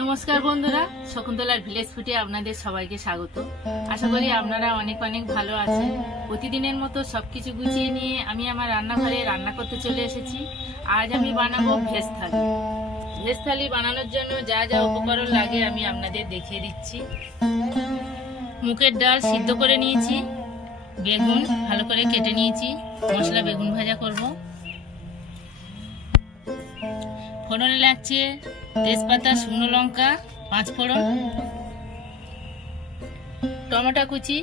নমস্কার বন্ধুরা, শকুন্তলার ভিলেজ ফুডে আপনাদের সবাইকে স্বাগত। আশা করি আপনারা অনেক অনেক ভালো আছেন। প্রতিদিনের মতো সবকিছু গুছিয়ে নিয়ে আমি আমার রান্নাঘরে রান্না করতে চলে এসেছি। আজ আমি বানাবো ভেজ থালি। ভেজ থালি বানানোর জন্য যা যা উপকরণ লাগে আমি আপনাদের দেখিয়ে দিচ্ছি। মুগের ডাল সিদ্ধ করে নিয়েছি, বেগুন ভালো করে কেটে নিয়েছি, মশলা বেগুন ভাজা করব। ফোড়নে লাগছে তেজপাতা, শুকনো লঙ্কা, 5 ফোড়ন, টমেটো কুচি,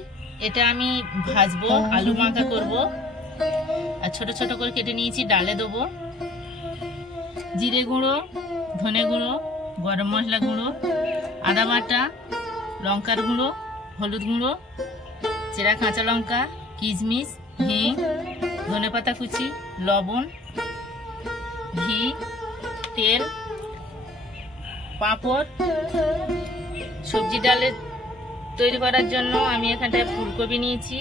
এটা আমি ভাজবো, আলু মাখা করব। আর ছোট ছোট করে কেটে নিয়েছি, ডালে দেবো। জিরে গুঁড়ো, ধনে গুঁড়ো, গরম মশলা গুঁড়ো, আদা বাটা, লঙ্কার গুঁড়ো, হলুদ গুঁড়ো, চেরা কাঁচা লঙ্কা, কিশমিশ, হিং, ধনেপাতা কুচি, লবণ, ঘি, তেল, পাঁপড়। সবজি ডালের তৈরি করার জন্য আমি এখানটায় ফুলকপি নিয়েছি,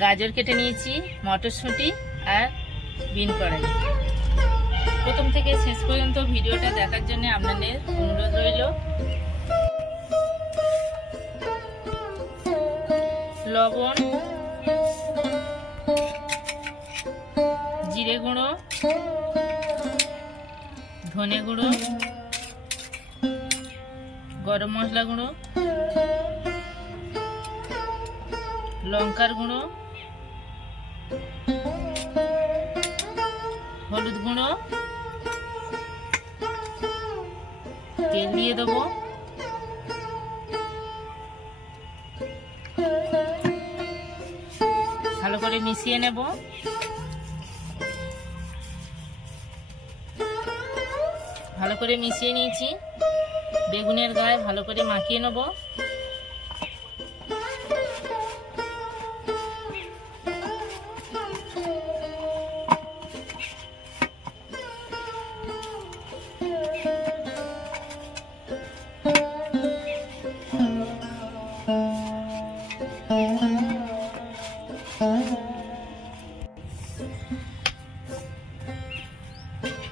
গাজর কেটে নিয়েছি, মটরশুঁটি আর বিন কড়াই। প্রথম থেকে শেষ পর্যন্ত ভিডিওটা দেখার জন্য আপনাদের অনুরোধ রইল। লবণ, জিরে গুঁড়ো, ধনে গুঁড়ো, গরম মশলা গুঁড়ো, লঙ্কার গুঁড়ো, হলুদ গুঁড়ো, তেল দিয়ে দেবো। ভালো করে মিশিয়ে নেব। ভালো করে মিশিয়ে নিয়েছি, বেগুনের গায়ে ভালো করে মাখিয়ে নেব।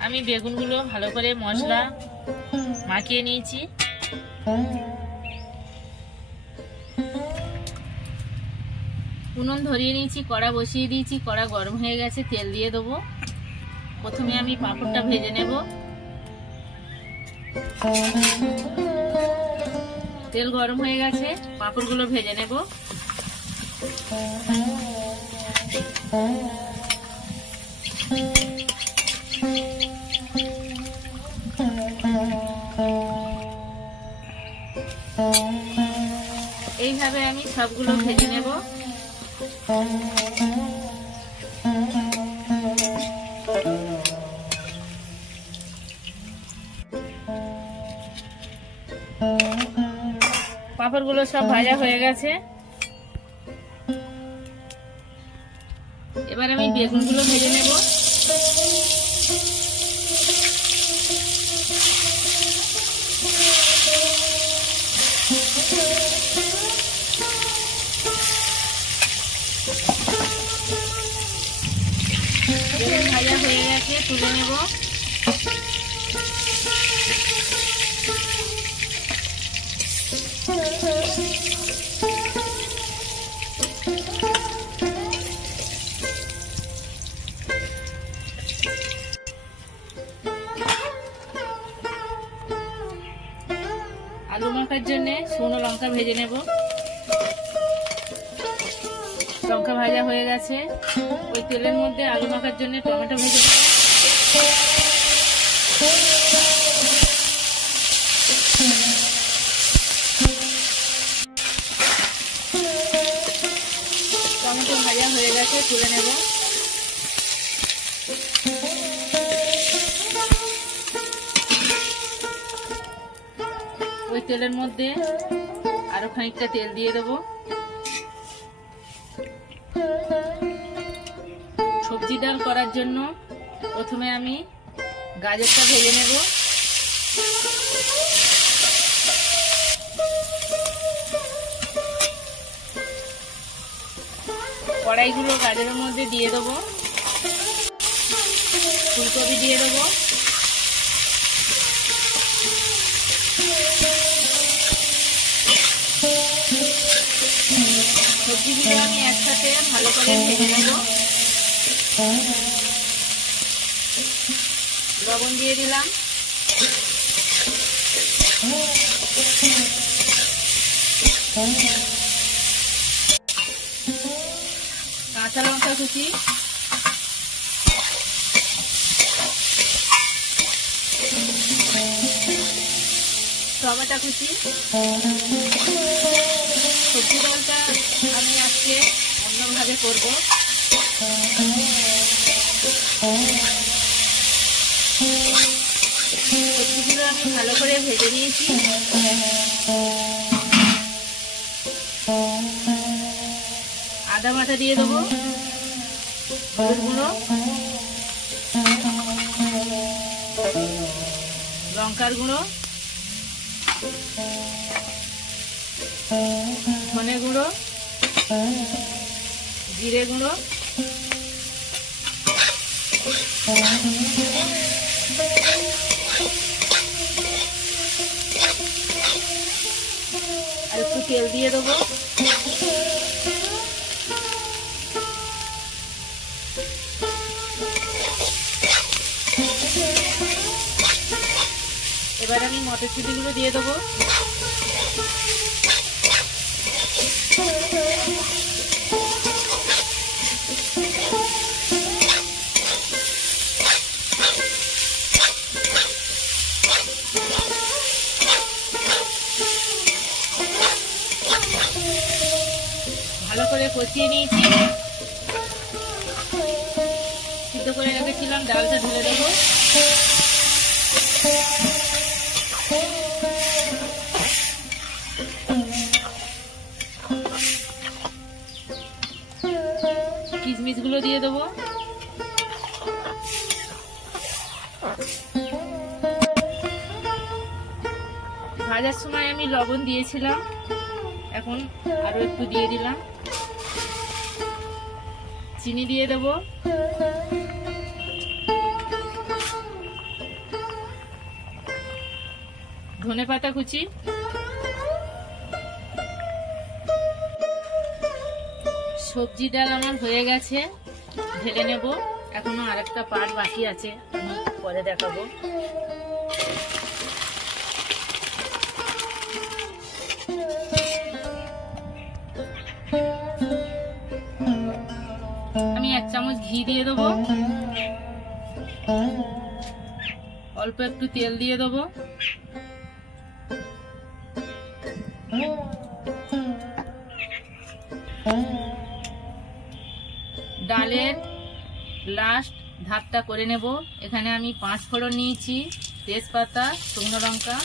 আমি বেগুনগুলো ভালো করে মশলা মাখিয়ে নিয়েছি। উনুন ধরিয়ে নিয়েছি, কড়া বসিয়ে দিয়েছি, কড়া গরম হয়ে গেছে, তেল দিয়ে দেবো। প্রথমে আমি পাঁপড়টা ভেজে নেব। তেল গরম হয়ে গেছে, পাঁপড়গুলো ভেজে নেব। এইভাবে আমি সবগুলো ভেজে নেব। পাঁপড়গুলো সব ভাজা হয়ে গেছে। এবার আমি বেগুনগুলো ভেজে নেব। বেগুন ভাজা হয়ে গেছে, তুলে নেব। আলু মাখার জন্য শুকনো লঙ্কা ভেজে নেব। লঙ্কা ভাজা হয়ে গেছে, ওই তেলের মধ্যে আলু মাখার জন্য টমেটো ভেজে নেব। টমেটো ভাজা হয়ে গেছে, তুলে নেব। ওই তেলের মধ্যে আরো খানিকটা তেল দিয়ে দেবো। সবজি ডাল করার জন্য প্রথমে আমি গাজরটা ভেজে নেব। কড়াইগুলো গাজরের মধ্যে দিয়ে দেবো। ফুলকপি দিয়ে দেবো। সবজিগুলো আমি একসাথে ভালো করে ভেজে নেব। লবণ দিয়ে দিলাম, কাঁচা লঙ্কা কুচি, টমেটো কুচি। সবজি ডালটা আমি আজকে অন্যভাবে করব। সবজিগুলো আমি ভালো করে ভেজে নিয়েছি। আদা বাটা দিয়ে দেবো, হলুদ গুঁড়ো, লঙ্কার গুঁড়ো, ধনে গুঁড়ো, জিরে গুঁড়ো, আর একটু তেল দিয়ে দেবো। এবার আমি মটরশুঁটিগুলো দিয়ে দেবো। ভালো করে কষিয়ে নিয়েছি। সিদ্ধ করে রেখেছিলাম ডালটা ঢেলে দেবো। কিশমিশ গুলো দিয়ে দেবো। ভাজার সময় আমি লবণ দিয়েছিলাম, এখন আরো একটু দিয়ে দিলাম। চিনি দিয়ে দেবো। ধনেপাতা কুচি, সবজি ডাল আমার হয়ে গেছে, ঢেলে নেব। এখনো আরেকটা পার্ট বাকি আছে, আমি পরে দেখাবো। আমি 1 চামচ ঘি দিয়ে দেবো, অল্প একটু তেল দিয়ে দেবো। ডালের লাস্ট ধাপটা করে নেব। এখানে আমি 5 ফোড়ন নিয়েছি, তেজপাতা, শুকনো লঙ্কা,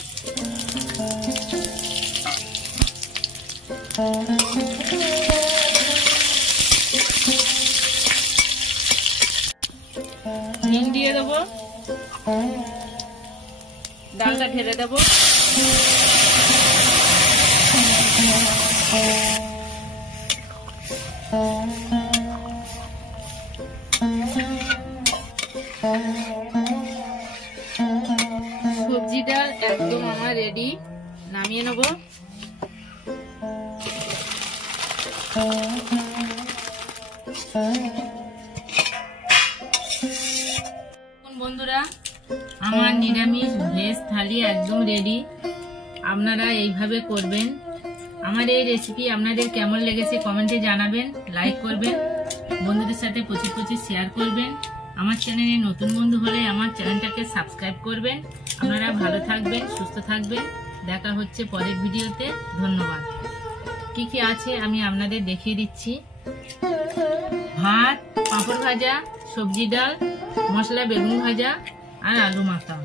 হিং দিয়ে দেবো। ডালটা ঢেলে দেবো। সবজি ডাল একদম আমার রেডি, নামিয়ে নেব। বন্ধুরা, আমার নিরামিষ ভেজ থালি একদম রেডি। আপনারা এইভাবে করবেন। আমার এই রেসিপি আপনাদের কেমন লেগেছে কমেন্টে জানাবেন, লাইক করবেন, বন্ধুদের সাথে প্রচুর প্রচুর শেয়ার করবেন। আমার চ্যানেলে নতুন বন্ধু হলে আমার চ্যানেলটাকে সাবস্ক্রাইব করবেন। আপনারা ভালো থাকবেন, সুস্থ থাকবেন। দেখা হচ্ছে পরের ভিডিওতে। ধন্যবাদ। কি কি আছে আমি আপনাদের দেখিয়ে দিচ্ছি। ভাত, পাঁপড় ভাজা, সবজি ডাল, মশলা বেগুন ভাজা আর আলু মাখা।